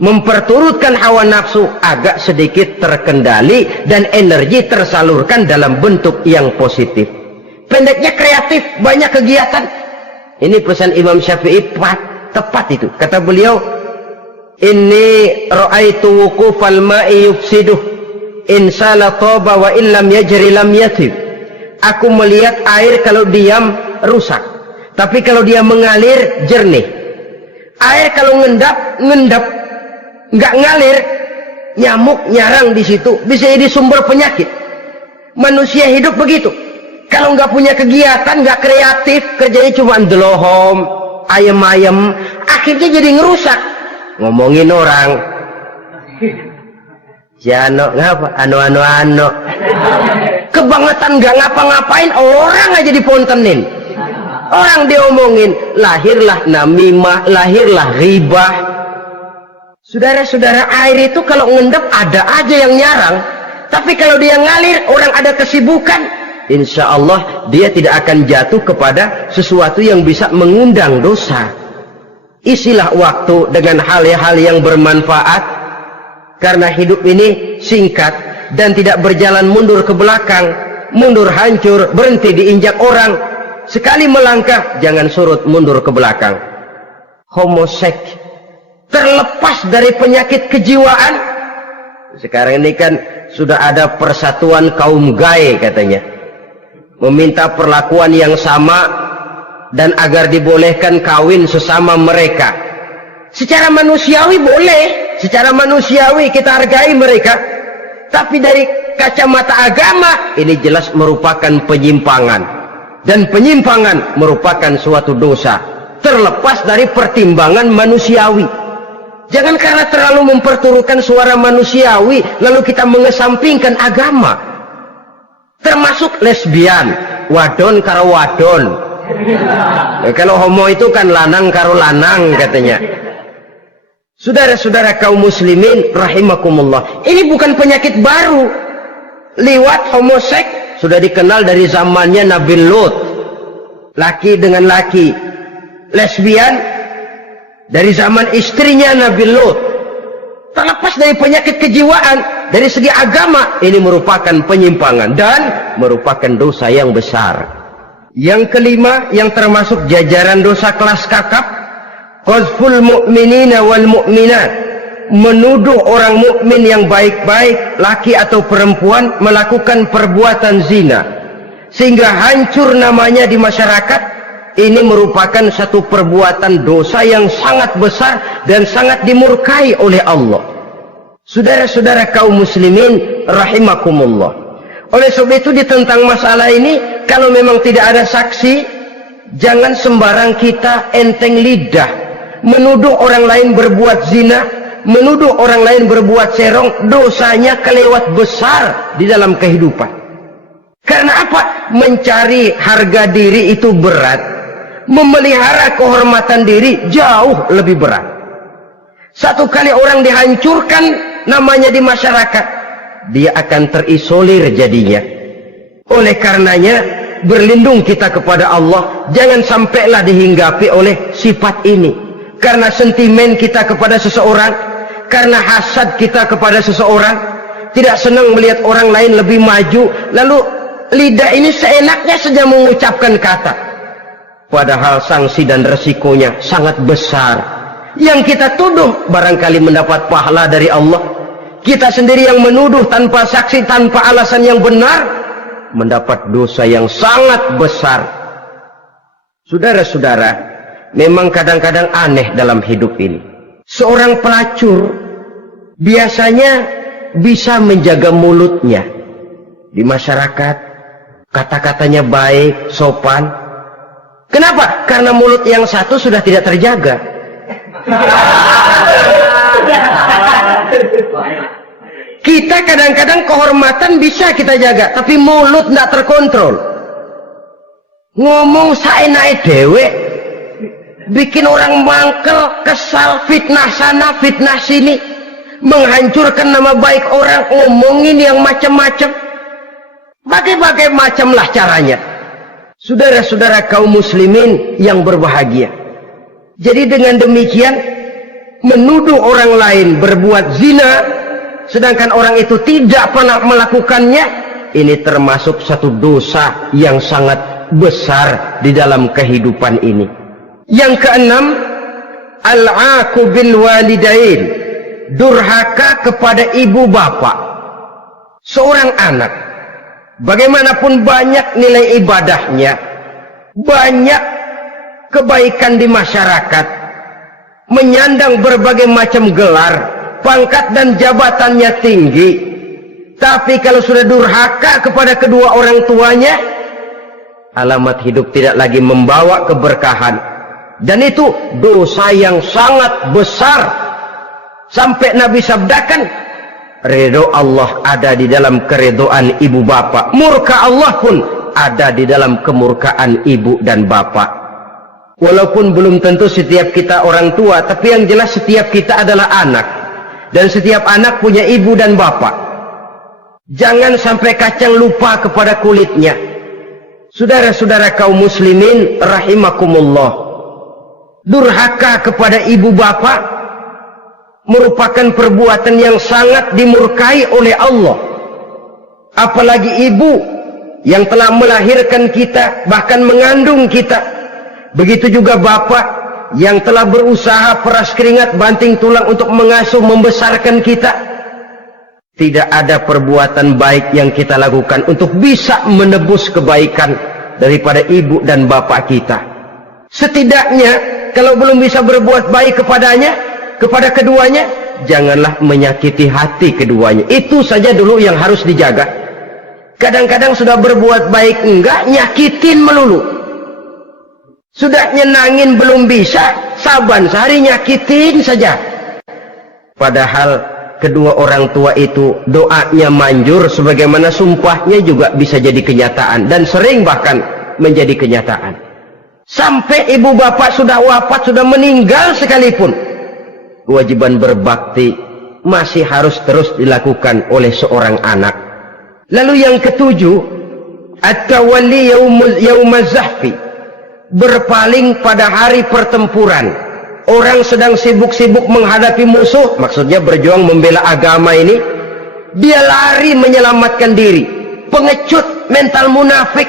memperturutkan hawa nafsu agak sedikit terkendali dan energi tersalurkan dalam bentuk yang positif. Pendeknya kreatif, banyak kegiatan. Ini pesan Imam Syafi'i tepat itu. Kata beliau, inni ra'aitu wuqufal ma'i yufsiduh in sala toba wa illam yajri lam yatib. Aku melihat air kalau diam rusak, tapi kalau dia mengalir jernih. Air kalau ngendap nggak ngalir, nyamuk nyarang di situ, bisa jadi sumber penyakit. Manusia hidup begitu. Kalau nggak punya kegiatan, nggak kreatif, kerjanya cuma delohom, ayam-ayam, akhirnya jadi ngerusak. Ngomongin orang, Jano ngapa? Ano. Kebangetan nggak ngapa-ngapain, orang aja dipontenin. Orang diomongin, lahirlah namimah, lahirlah ribah. Saudara-saudara, air itu kalau ngendap ada aja yang nyarang. Tapi kalau dia ngalir, orang ada kesibukan, insya Allah dia tidak akan jatuh kepada sesuatu yang bisa mengundang dosa. Isilah waktu dengan hal-hal yang bermanfaat, karena hidup ini singkat dan tidak berjalan mundur ke belakang. Mundur hancur, berhenti diinjak orang. Sekali melangkah, jangan surut mundur ke belakang. Homoseks terlepas dari penyakit kejiwaan. Sekarang ini kan sudah ada persatuan kaum gay katanya, meminta perlakuan yang sama dan agar dibolehkan kawin sesama mereka. Secara manusiawi boleh, secara manusiawi kita hargai mereka, tapi dari kacamata agama ini jelas merupakan penyimpangan, dan penyimpangan merupakan suatu dosa terlepas dari pertimbangan manusiawi. Jangan karena terlalu memperturutkan suara manusiawi lalu kita mengesampingkan agama. Termasuk lesbian, wadon karo wadon. Kalau homo itu kan lanang karo lanang katanya. Saudara-saudara kaum muslimin rahimakumullah, ini bukan penyakit baru. Liwat, homoseks sudah dikenal dari zamannya Nabi Lut, laki dengan laki. Lesbian dari zaman istrinya Nabi Lut. Terlepas dari penyakit kejiwaan, dari segi agama ini merupakan penyimpangan dan merupakan dosa yang besar. Yang kelima, yang termasuk jajaran dosa kelas kakap, qazful mu'minina wal mu'minat, menuduh orang mukmin yang baik-baik, laki atau perempuan, melakukan perbuatan zina sehingga hancur namanya di masyarakat. Ini merupakan satu perbuatan dosa yang sangat besar dan sangat dimurkai oleh Allah. Saudara-saudara kaum muslimin rahimakumullah, oleh sebab itu di tentang masalah ini, kalau memang tidak ada saksi, jangan sembarang kita enteng lidah menuduh orang lain berbuat zina, menuduh orang lain berbuat serong. Dosanya kelewat besar di dalam kehidupan. Karena apa? Mencari harga diri itu berat, memelihara kehormatan diri jauh lebih berat. Satu kali orang dihancurkan namanya di masyarakat, dia akan terisolir jadinya. Oleh karenanya, berlindung kita kepada Allah, jangan sampailah dihinggapi oleh sifat ini. Karena sentimen kita kepada seseorang, karena hasad kita kepada seseorang, tidak senang melihat orang lain lebih maju, lalu lidah ini seenaknya saja mengucapkan kata, padahal sanksi dan resikonya sangat besar. Yang kita tuduh barangkali mendapat pahala dari Allah, kita sendiri yang menuduh tanpa saksi, tanpa alasan yang benar, mendapat dosa yang sangat besar. Saudara-saudara, memang kadang-kadang aneh dalam hidup ini. Seorang pelacur biasanya bisa menjaga mulutnya di masyarakat, kata-katanya baik, sopan. Kenapa? Karena mulut yang satu sudah tidak terjaga. Kita kadang-kadang kehormatan bisa kita jaga, tapi mulut tidak terkontrol. Ngomong saenake dewe, bikin orang mangkel, kesal, fitnah sana, fitnah sini, menghancurkan nama baik orang, ngomongin yang macam-macam. Bagai-bagai macamlah caranya. Saudara-saudara kaum muslimin yang berbahagia. Jadi dengan demikian, menuduh orang lain berbuat zina, sedangkan orang itu tidak pernah melakukannya, ini termasuk satu dosa yang sangat besar di dalam kehidupan ini. Yang keenam, al-'aqu bil walidain, durhaka kepada ibu bapak. Seorang anak, bagaimanapun banyak nilai ibadahnya, banyak kebaikan di masyarakat, menyandang berbagai macam gelar, pangkat dan jabatannya tinggi, tapi kalau sudah durhaka kepada kedua orang tuanya, alamat hidup tidak lagi membawa keberkahan, dan itu dosa yang sangat besar. Sampai Nabi sabdakan, ridho Allah ada di dalam keridhaan ibu bapak, murka Allah pun ada di dalam kemurkaan ibu dan bapak. Walaupun belum tentu setiap kita orang tua, tapi yang jelas setiap kita adalah anak, dan setiap anak punya ibu dan bapak. Jangan sampai kacang lupa kepada kulitnya. Saudara-saudara kaum muslimin rahimakumullah, durhaka kepada ibu bapak merupakan perbuatan yang sangat dimurkai oleh Allah. Apalagi ibu yang telah melahirkan kita, bahkan mengandung kita. Begitu juga bapak yang telah berusaha peras keringat banting tulang untuk mengasuh membesarkan kita. Tidak ada perbuatan baik yang kita lakukan untuk bisa menebus kebaikan daripada ibu dan bapak kita. Setidaknya kalau belum bisa berbuat baik kepadanya, kepada keduanya, janganlah menyakiti hati keduanya. Itu saja dulu yang harus dijaga. Kadang-kadang sudah berbuat baik enggak, nyakitin melulu. Sudah nyenangin belum bisa, saban sehari nyakitin saja. Padahal kedua orang tua itu doanya manjur, sebagaimana sumpahnya juga bisa jadi kenyataan, dan sering bahkan menjadi kenyataan. Sampai ibu bapak sudah wafat, sudah meninggal sekalipun, kewajiban berbakti masih harus terus dilakukan oleh seorang anak. Lalu yang ketujuh, at-tawalli yaumaz zahfi, berpaling pada hari pertempuran. Orang sedang sibuk-sibuk menghadapi musuh, maksudnya berjuang membela agama ini, dia lari menyelamatkan diri. Pengecut, mental munafik.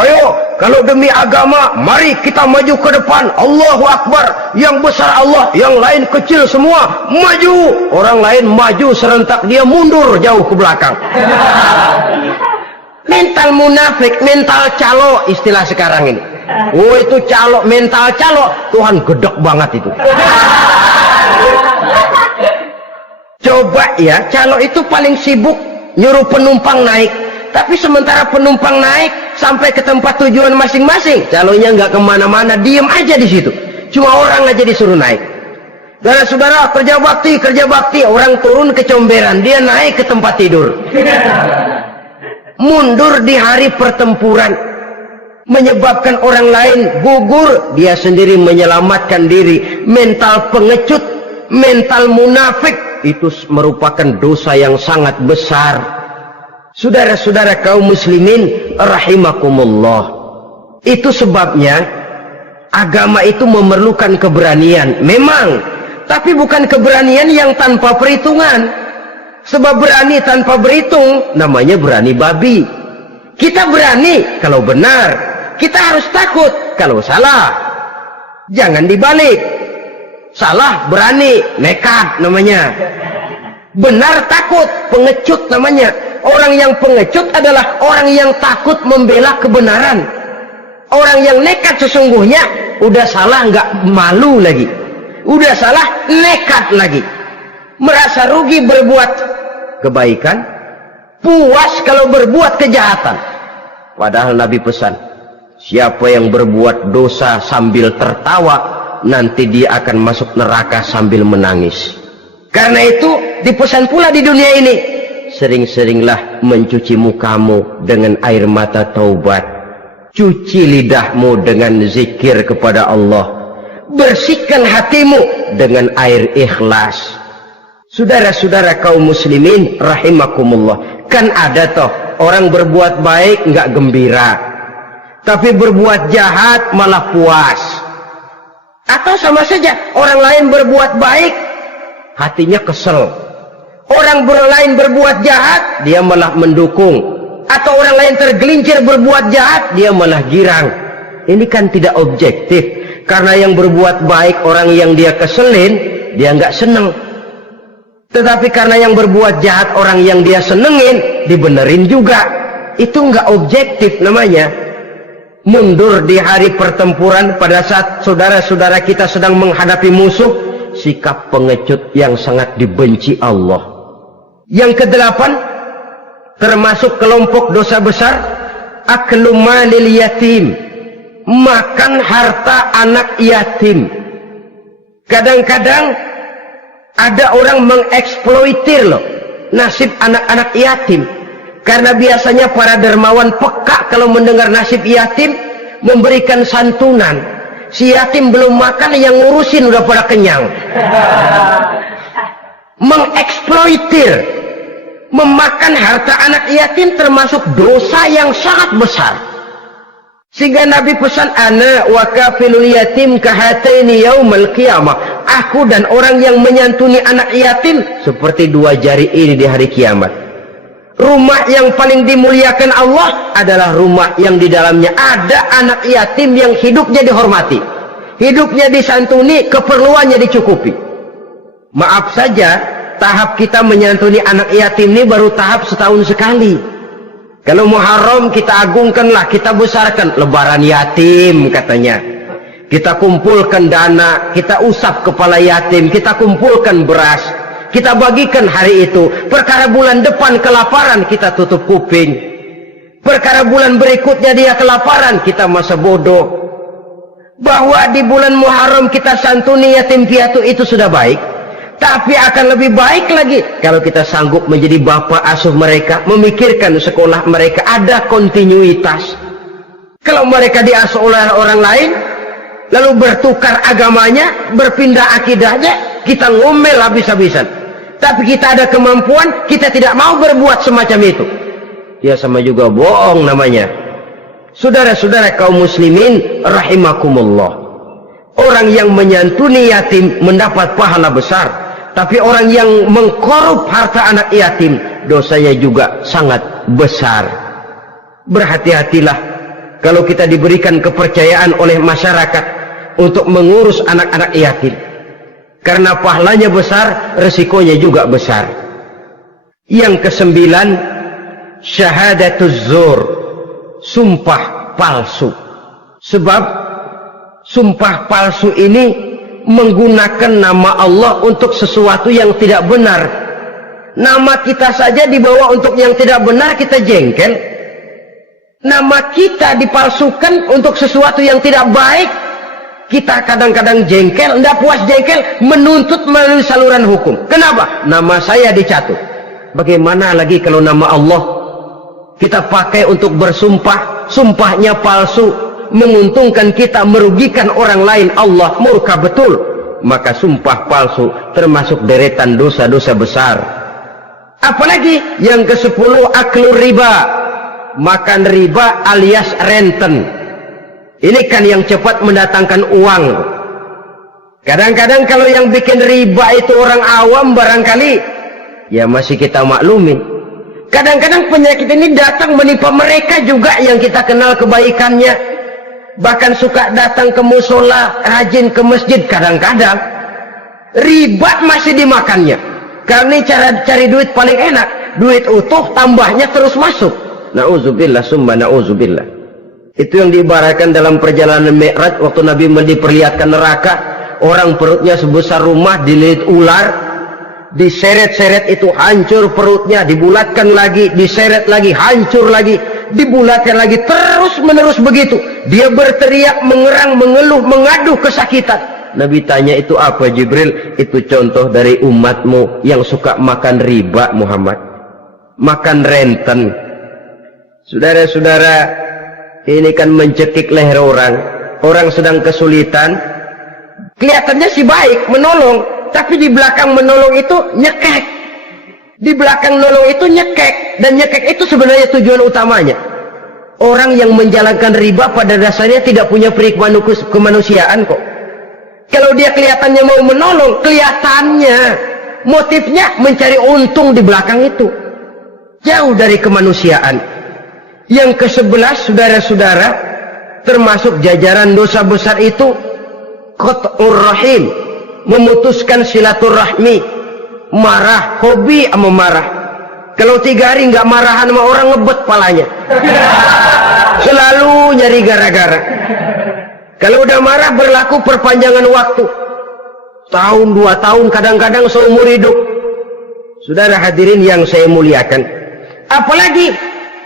Ayo, kalau demi agama, mari kita maju ke depan. Allahu Akbar. Yang besar Allah, yang lain kecil semua. Maju. Orang lain maju serentak, dia mundur jauh ke belakang. Mental munafik, mental calo istilah sekarang ini. Oh, itu calo, mental calo. Tuhan gedek banget itu. Coba ya, calo itu paling sibuk nyuruh penumpang naik. Tapi sementara penumpang naik sampai ke tempat tujuan masing-masing, calonya nggak kemana-mana, diem aja di situ. Cuma orang aja disuruh naik. Saudara-saudara, kerja bakti, orang turun ke comberan, dia naik ke tempat tidur. Mundur di hari pertempuran, menyebabkan orang lain gugur, dia sendiri menyelamatkan diri. Mental pengecut, mental munafik, itu merupakan dosa yang sangat besar. Saudara-saudara kaum muslimin rahimakumullah, itu sebabnya agama itu memerlukan keberanian memang, tapi bukan keberanian yang tanpa perhitungan. Sebab berani tanpa berhitung namanya berani babi. Kita berani kalau benar, kita harus takut kalau salah. Jangan dibalik, salah berani, nekat namanya. Benar takut, pengecut namanya. Orang yang pengecut adalah orang yang takut membela kebenaran. Orang yang nekat sesungguhnya udah salah nggak malu lagi, udah salah nekat lagi, merasa rugi berbuat kebaikan, puas kalau berbuat kejahatan. Padahal Nabi pesan, siapa yang berbuat dosa sambil tertawa, nanti dia akan masuk neraka sambil menangis. Karena itu dipesan pula di dunia ini, sering-seringlah mencuci mukamu dengan air mata taubat, cuci lidahmu dengan zikir kepada Allah, bersihkan hatimu dengan air ikhlas. Saudara-saudara kaum muslimin rahimakumullah, kan ada toh orang berbuat baik nggak gembira, tapi berbuat jahat malah puas. Atau sama saja, orang lain berbuat baik hatinya kesel, orang lain berbuat jahat dia malah mendukung, atau orang lain tergelincir berbuat jahat dia malah girang. Ini kan tidak objektif, karena yang berbuat baik orang yang dia keselin dia nggak seneng, tetapi karena yang berbuat jahat orang yang dia senengin dibenerin juga. Itu nggak objektif namanya. Mundur di hari pertempuran pada saat saudara-saudara kita sedang menghadapi musuh, sikap pengecut yang sangat dibenci Allah. Yang kedelapan, termasuk kelompok dosa besar, aklu malil yatim, makan harta anak yatim. Kadang-kadang ada orang mengeksploitir loh nasib anak-anak yatim, karena biasanya para dermawan peka kalau mendengar nasib yatim, memberikan santunan. Si yatim belum makan, yang ngurusin udah pada kenyang. Mengeksploitir, memakan harta anak yatim termasuk dosa yang sangat besar. Sehingga Nabi pesan, ana wa kafilul yatim kahataini yaumal qiyamah. Aku dan orang yang menyantuni anak yatim seperti dua jari ini di hari kiamat. Rumah yang paling dimuliakan Allah adalah rumah yang di dalamnya ada anak yatim yang hidupnya dihormati, hidupnya disantuni, keperluannya dicukupi. Maaf saja, tahap kita menyantuni anak yatim ini baru tahap setahun sekali. Kalau Muharram kita agungkanlah, kita besarkan. Lebaran yatim katanya, kita kumpulkan dana, kita usap kepala yatim, kita kumpulkan beras, kita bagikan hari itu. Perkara bulan depan kelaparan, kita tutup kuping. Perkara bulan berikutnya dia kelaparan, kita masa bodoh. Bahwa di bulan Muharram kita santuni yatim piatu itu sudah baik, tapi akan lebih baik lagi kalau kita sanggup menjadi bapak asuh mereka, memikirkan sekolah mereka, ada kontinuitas. Kalau mereka diasuh oleh orang lain, lalu bertukar agamanya, berpindah akidahnya, kita ngomel habis-habisan. Tapi kita ada kemampuan, kita tidak mau berbuat semacam itu. Ya sama juga bohong namanya. Saudara-saudara kaum muslimin rahimakumullah. Orang yang menyantuni yatim mendapat pahala besar. Tapi orang yang mengkorup harta anak yatim, dosanya juga sangat besar. Berhati-hatilah kalau kita diberikan kepercayaan oleh masyarakat untuk mengurus anak-anak yatim. Karena pahalanya besar, resikonya juga besar. Yang kesembilan, syahadatuz zur, sumpah palsu. Sebab sumpah palsu ini menggunakan nama Allah untuk sesuatu yang tidak benar. Nama kita saja dibawa untuk yang tidak benar, kita jengkel. Nama kita dipalsukan untuk sesuatu yang tidak baik, kita kadang-kadang jengkel, tidak puas jengkel, menuntut melalui saluran hukum. Kenapa? Nama saya dicatut. Bagaimana lagi kalau nama Allah kita pakai untuk bersumpah, sumpahnya palsu, menguntungkan kita, merugikan orang lain, Allah murka betul. Maka sumpah palsu termasuk deretan dosa-dosa besar. Apalagi yang ke-10, aklur riba, makan riba alias renten. Ini kan yang cepat mendatangkan uang. Kadang-kadang kalau yang bikin riba itu orang awam barangkali, ya masih kita maklumin. Kadang-kadang penyakit ini datang menimpa mereka juga yang kita kenal kebaikannya. Bahkan suka datang ke musola, rajin ke masjid kadang-kadang. Riba masih dimakannya. Karena cara cari duit paling enak. Duit utuh, tambahnya terus masuk. Na'udzubillah, summa na'udzubillah. Itu yang diibaratkan dalam perjalanan Mi'raj waktu Nabi diperlihatkan neraka. Orang perutnya sebesar rumah dililit ular, diseret-seret itu hancur perutnya, dibulatkan lagi, diseret lagi, hancur lagi, dibulatkan lagi, terus menerus begitu. Dia berteriak, mengerang, mengeluh, mengaduh kesakitan. Nabi tanya, itu apa Jibril? Itu contoh dari umatmu yang suka makan riba Muhammad, makan renten. Saudara-saudara, ini kan mencekik leher orang. Orang sedang kesulitan, kelihatannya sih baik, menolong, tapi di belakang menolong itu nyekek. Di belakang menolong itu nyekek, dan nyekek itu sebenarnya tujuan utamanya. Orang yang menjalankan riba pada dasarnya tidak punya perikman kemanusiaan kok. Kalau dia kelihatannya mau menolong, kelihatannya motifnya mencari untung di belakang itu, jauh dari kemanusiaan. Yang ke-11, saudara-saudara, termasuk jajaran dosa besar itu qat'ur rahim, memutuskan silaturahmi. Marah, hobi sama marah. Kalau 3 hari nggak marahan sama orang, ngebet palanya. Selalu nyari gara-gara. Kalau udah marah berlaku perpanjangan waktu. Tahun, 2 tahun, kadang-kadang seumur hidup. Saudara hadirin yang saya muliakan. Apalagi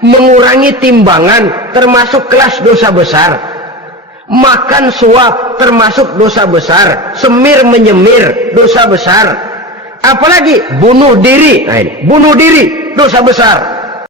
mengurangi timbangan termasuk kelas dosa besar. Makan suap termasuk dosa besar. Semir menyemir dosa besar. Apalagi bunuh diri. Nah ini, bunuh diri dosa besar.